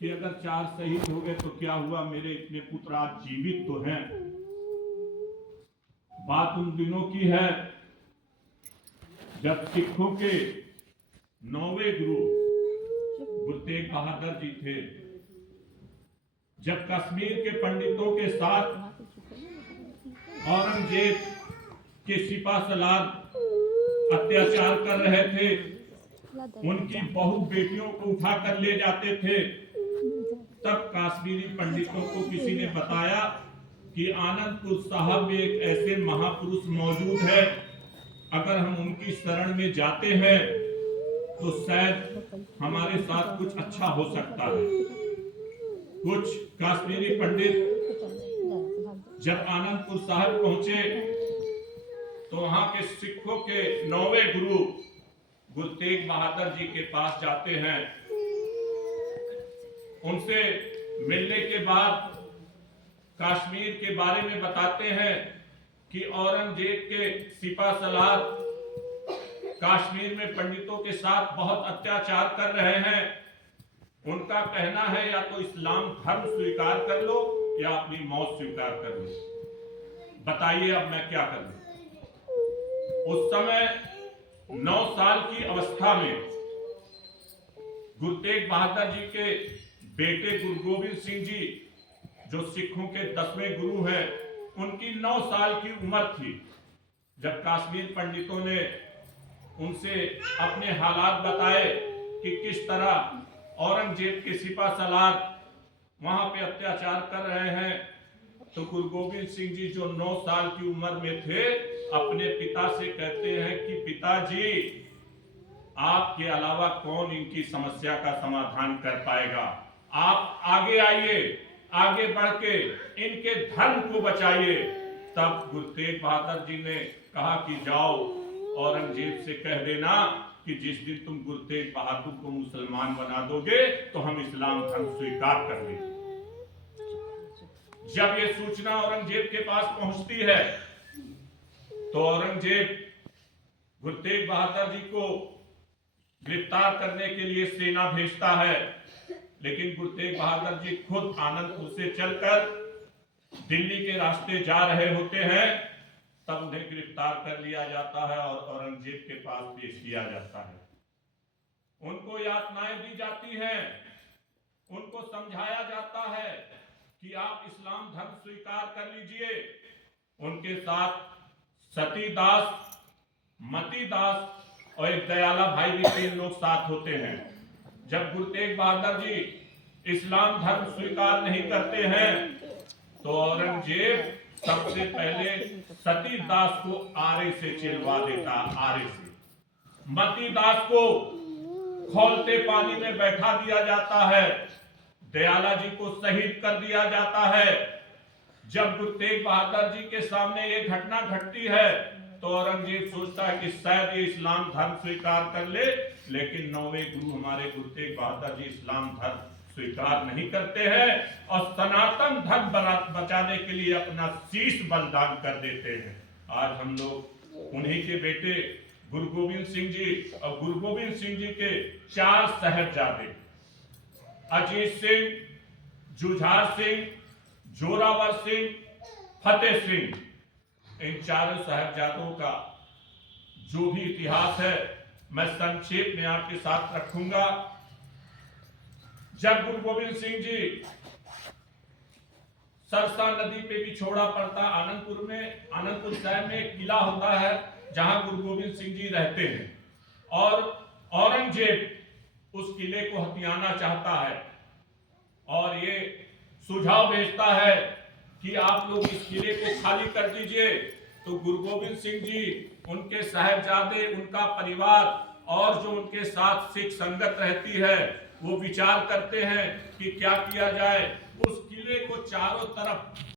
कि अगर 4 शहीद हो गए तो क्या हुआ, मेरे इतने पुत्र आज जीवित तो हैं। बात उन दिनों की है जब सिखों के 9वें गुरु गुरु तेग बहादुर जी थे। जब कश्मीर के पंडितों के साथ औरंगजेब के सिपा सलार अत्याचार कर रहे थे, उनकी बहु बेटियों को उठाकर ले जाते थे, तब कश्मीरी पंडितों को किसी ने बताया कि आनंदपुर साहब में एक ऐसे महापुरुष मौजूद है, अगर हम उनकी शरण में जाते हैं तो शायद हमारे साथ कुछ अच्छा हो सकता है। कुछ कश्मीरी पंडित जब आनंदपुर साहब पहुंचे तो वहां के सिखों के 9वें गुरु गुरु तेग बहादुर जी के पास जाते हैं। उनसे मिलने के बाद कश्मीर के बारे में बताते हैं कि औरंगजेब के सिपा सलार कश्मीर में पंडितों के साथ बहुत अत्याचार कर रहे हैं। उनका कहना है या तो इस्लाम धर्म स्वीकार कर लो या अपनी मौत स्वीकार कर लो, बताइए अब मैं क्या करूं। उस समय 9 साल की अवस्था में गुरु तेग बहादुर जी के बेटे गुरु गोविंद सिंह जी, जो सिखों के 10वें गुरु हैं, उनकी 9 साल की उम्र थी जब कश्मीर पंडितों ने उनसे अपने हालात बताए कि किस तरह औरंगजेब के सिपा सलार वहां पे अत्याचार कर रहे हैं। तो गुरु गोविंद सिंह जी जो 9 साल की उम्र में थे, अपने पिता से कहते हैं कि पिताजी, आपके अलावा कौन इनकी समस्या का समाधान कर पाएगा, आप आगे आइए, आगे बढ़ के इनके धर्म को बचाइए। तब गुरु तेग बहादुर जी ने कहा कि जाओ औरंगजेब से कह देना कि जिस दिन तुम गुरु तेग बहादुर को मुसलमान बना दोगे तो हम इस्लाम धर्म स्वीकार कर लेंगे। जब ये सूचना औरंगजेब के पास पहुंचती है तो औरंगजेब गुरु तेग बहादुर जी को गिरफ्तार करने के लिए सेना भेजता है, लेकिन गुरु तेग बहादुर जी खुद आनंदपुर से चलकर दिल्ली के रास्ते जा रहे होते हैं। तब उन्हें गिरफ्तार कर लिया जाता है और औरंगजेब के पास पेश किया जाता है। उनको यातनाएं दी जाती हैं, उनको समझाया जाता है कि आप इस्लाम धर्म स्वीकार कर लीजिए। उनके साथ सतीदास, मतीदास और एक दयाला भाई भी 3 लोग साथ होते हैं। जब गुरु तेग बहादुर जी इस्लाम धर्म स्वीकार नहीं करते हैं तो औरंगजेब सबसे पहले सतीदास को आरे से चिलवा देता, आरे से। मतीदास को खौलते पानी में बैठा दिया जाता है, दयाला जी को शहीद कर दिया जाता है। जब गुरु तेग बहादुर जी के सामने ये घटना घटती है तो औरंगजेब सोचता है कि शायद ये इस्लाम धर्म स्वीकार कर ले, लेकिन 9वें गुरु हमारे गुरु तेग बहादुर जी इस्लाम धर्म स्वीकार नहीं करते हैं और सनातन धर्म बचाने के लिए अपना शीश बलिदान कर देते हैं। आज हम लोग उन्हीं के बेटे गुरु गोविंद सिंह जी और गुरु गोविंद सिंह जी के 4 साहिबजादे अजीत सिंह, जुझार सिंह, जोरावर सिंह, फतेह सिंह, इन 4 साहिबजादों का जो भी इतिहास है मैं संक्षेप में आपके साथ रखूंगा। जब गुरु गोविंद सिंह जी सरसा नदी पे भी छोड़ा पड़ता, आनंदपुर में, आनंदपुर साहब में एक किला होता है जहां गुरु गोविंद सिंह जी रहते हैं और औरंगजेब उस किले को हथियाना चाहता है और ये सुझाव भेजता है कि आप लोग इस किले को खाली कर दीजिए। तो गुरु गोविंद सिंह जी, उनके साहिबजादे, उनका परिवार और जो उनके साथ सिख संगत रहती है वो विचार करते हैं कि क्या किया जाए। उस किले को चारों तरफ